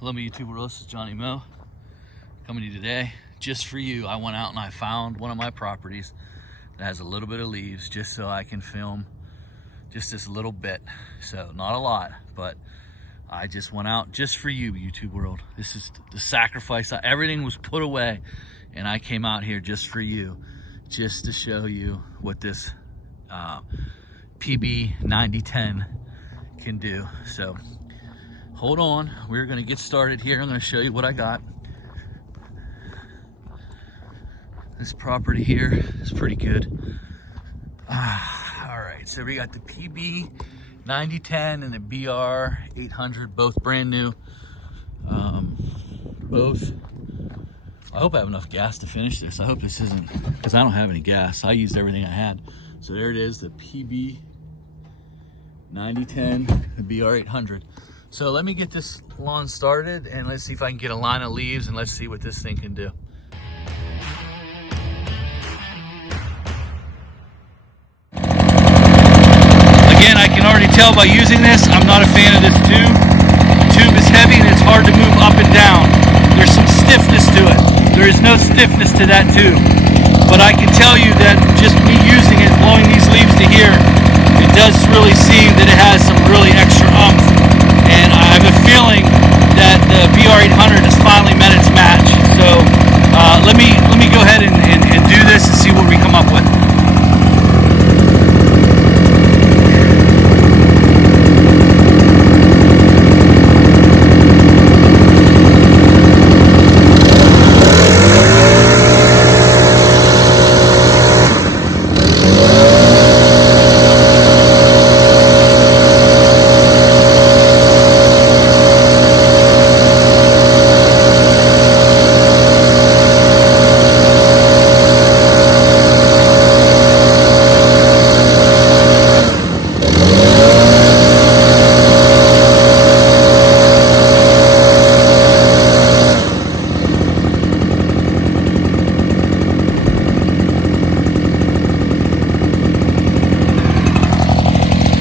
Hello, my YouTube world. This is Johnny Moe coming to you today just for you. I went out and I found one of my properties that has a little bit of leaves just so I can film just this little bit. So not a lot, but I just went out just for you, YouTube world. This is the sacrifice. Everything was put away and I came out here just for you, just to show you what this PB 9010 can do. So hold on, we're gonna get started here. I'm gonna show you what I got. This property here is pretty good. All right, so we got the PB 9010 and the Br800, both brand new. Both. I hope I have enough gas to finish this. I hope this isn't, because I don't have any gas. I used everything I had. So there it is, the PB 9010, the Br800. So let me get this lawn started and let's see if I can get a line of leaves and let's see what this thing can do. Again, I can already tell by using this, I'm not a fan of this tube. The tube is heavy and it's hard to move up and down. There's some stiffness to it. There is no stiffness to that tube. But I can tell you that just me using it, blowing these leaves to here, it does really seem that it has some really extra oomph. And I have a feeling that the Br800 has finally met its match. So let me go ahead and do this and see what we come up with.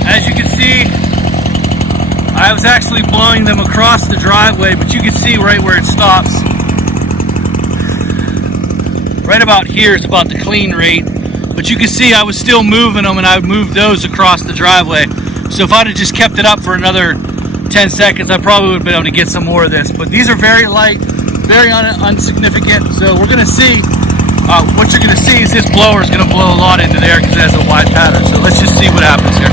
As you can see, I was actually blowing them across the driveway, but you can see right where it stops. Right about here is about the clean rate, but you can see I was still moving them and I would move those across the driveway. So if I'd have just kept it up for another 10 seconds, I probably would have been able to get some more of this. But these are very light, very insignificant. So we're gonna see, what you're gonna see is this blower is gonna blow a lot into there because it has a wide pattern. So let's just see what happens here.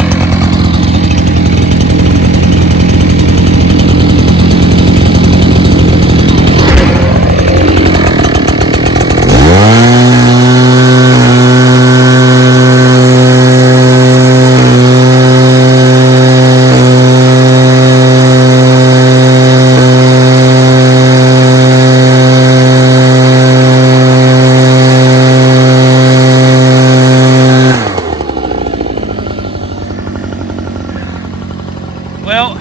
Well,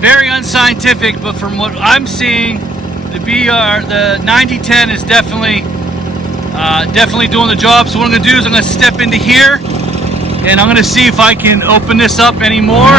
very unscientific, but from what I'm seeing, the 9010 is definitely doing the job. So what I'm going to do is I'm going to step into here, and I'm going to see if I can open this up anymore.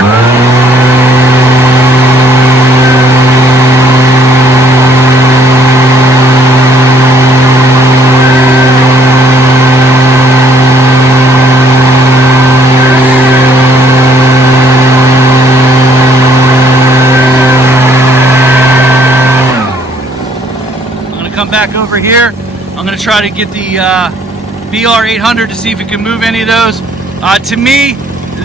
Come back over here. I'm going to try to get the Br800 to see if it can move any of those. To me,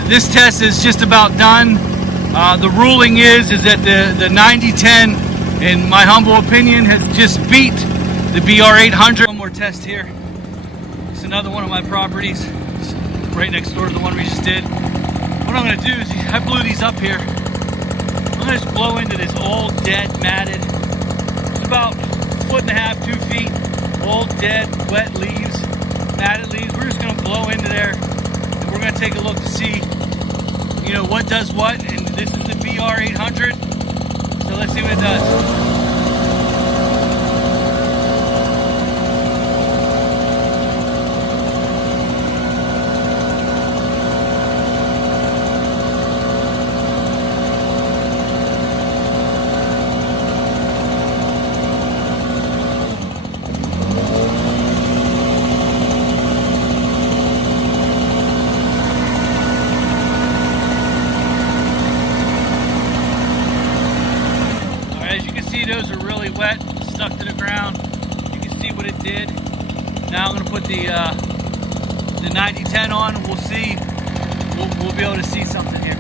this test is just about done. The ruling is that the 9010, in my humble opinion, has just beat the Br800. One more test here. It's another one of my properties. It's right next door to the one we just did. What I'm going to do is, I blew these up here. I'm going to just blow into this old, dead, matted. It's about 1.5 to 2 feet, old, dead, wet leaves, matted leaves. We're just going to blow into there, and we're going to take a look to see, you know, what does what. And this is the Br800, so let's see what it does. wet, stuck to the ground. You can see what it did. Now I'm gonna put the 9010 on, and we'll see. We'll be able to see something here.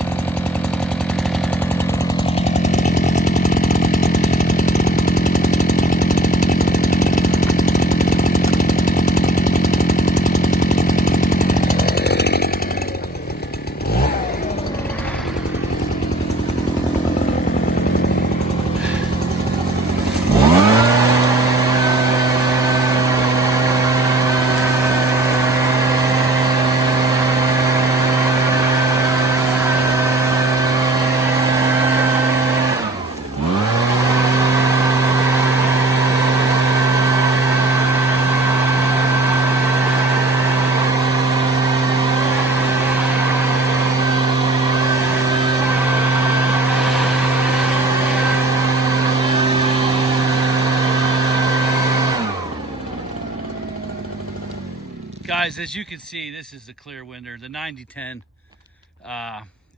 Guys, as you can see, this is the clear winter. The 9010,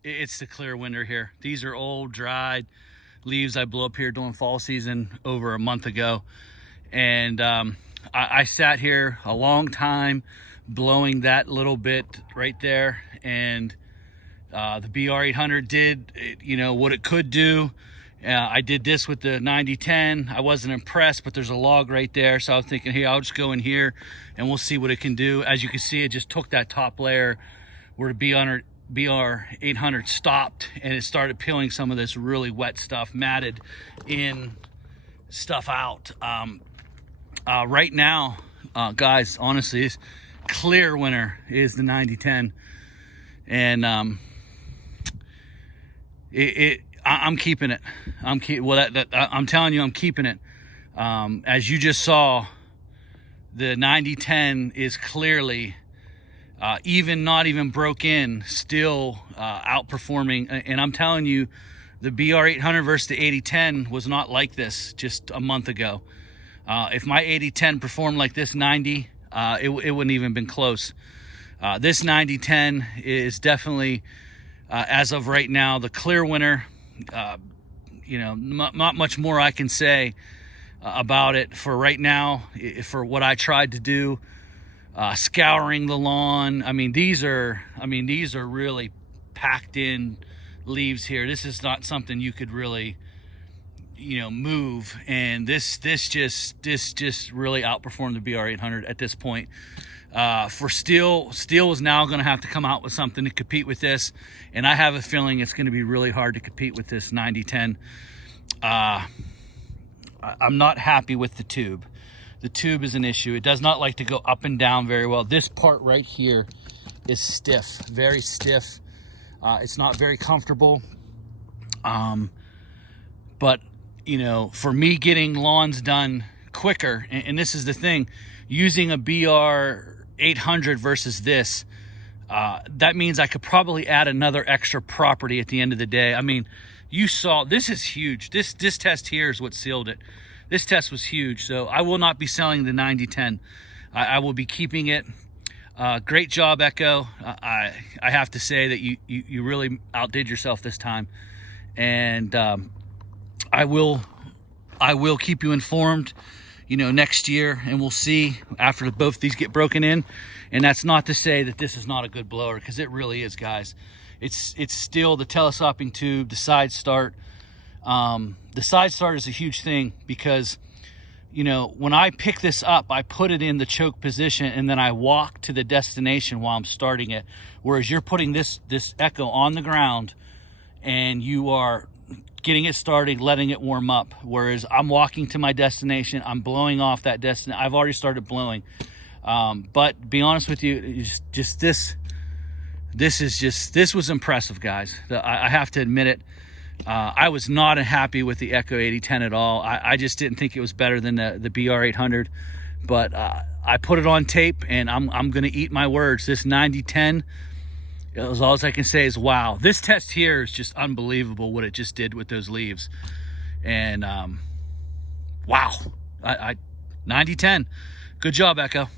it's the clear winter here. These are old, dried leaves I blew up here during fall season over a month ago. And I sat here a long time blowing that little bit right there. And the Br800 did, you know, what it could do. I did this with the 9010. I wasn't impressed, but there's a log right there. So I was thinking, hey, I'll just go in here and we'll see what it can do. As you can see, it just took that top layer where the Br800 stopped, and it started peeling some of this really wet stuff, matted in stuff out. Right now, guys, honestly, it's clear winter is the 9010. And I'm keeping it. I'm telling you, I'm keeping it. As you just saw, the 9010 is clearly, not even broke in, still outperforming. And I'm telling you, the Br800 versus the 8010 was not like this just a month ago. If my 8010 performed like this 90, it wouldn't even been close. This 9010 is definitely, as of right now, the clear winner. You know, not much more I can say about it for right now. For what I tried to do, scouring the lawn. I mean, these are really packed in leaves here. This is not something you could really, you know, move. And this just really outperformed the Br800 at this point. For steel is now going to have to come out with something to compete with this, and I have a feeling it's going to be really hard to compete with this 9010. I'm not happy with the tube. The tube is an issue. It does not like to go up and down very well. This part right here is stiff, very stiff. It's not very comfortable. But you know, for me getting lawns done quicker, and this is the thing, using a Br800 versus this, that means I could probably add another extra property at the end of the day. I mean, you saw, this is huge. This test here is what sealed it. This test was huge. So I will not be selling the 9010. I will be keeping it. Great job, Echo. I have to say that you really outdid yourself this time. And I will keep you informed, you know, next year, and we'll see after both these get broken in. And that's not to say that this is not a good blower, because it really is, guys. It's still the telescoping tube, the side start. The side start is a huge thing because, you know, when I pick this up, I put it in the choke position and then I walk to the destination while I'm starting it. Whereas you're putting this Echo on the ground and you are getting it started, letting it warm up. Whereas I'm walking to my destination, I'm blowing off that destination. I've already started blowing. But to be honest with you, this was impressive, guys. I have to admit it. I was not happy with the Echo 8010 at all. I just didn't think it was better than the Br800. But I put it on tape, and I'm going to eat my words. This 9010, all I can say is wow. This test here is just unbelievable what it just did with those leaves. And wow, 9010. Good job, Echo.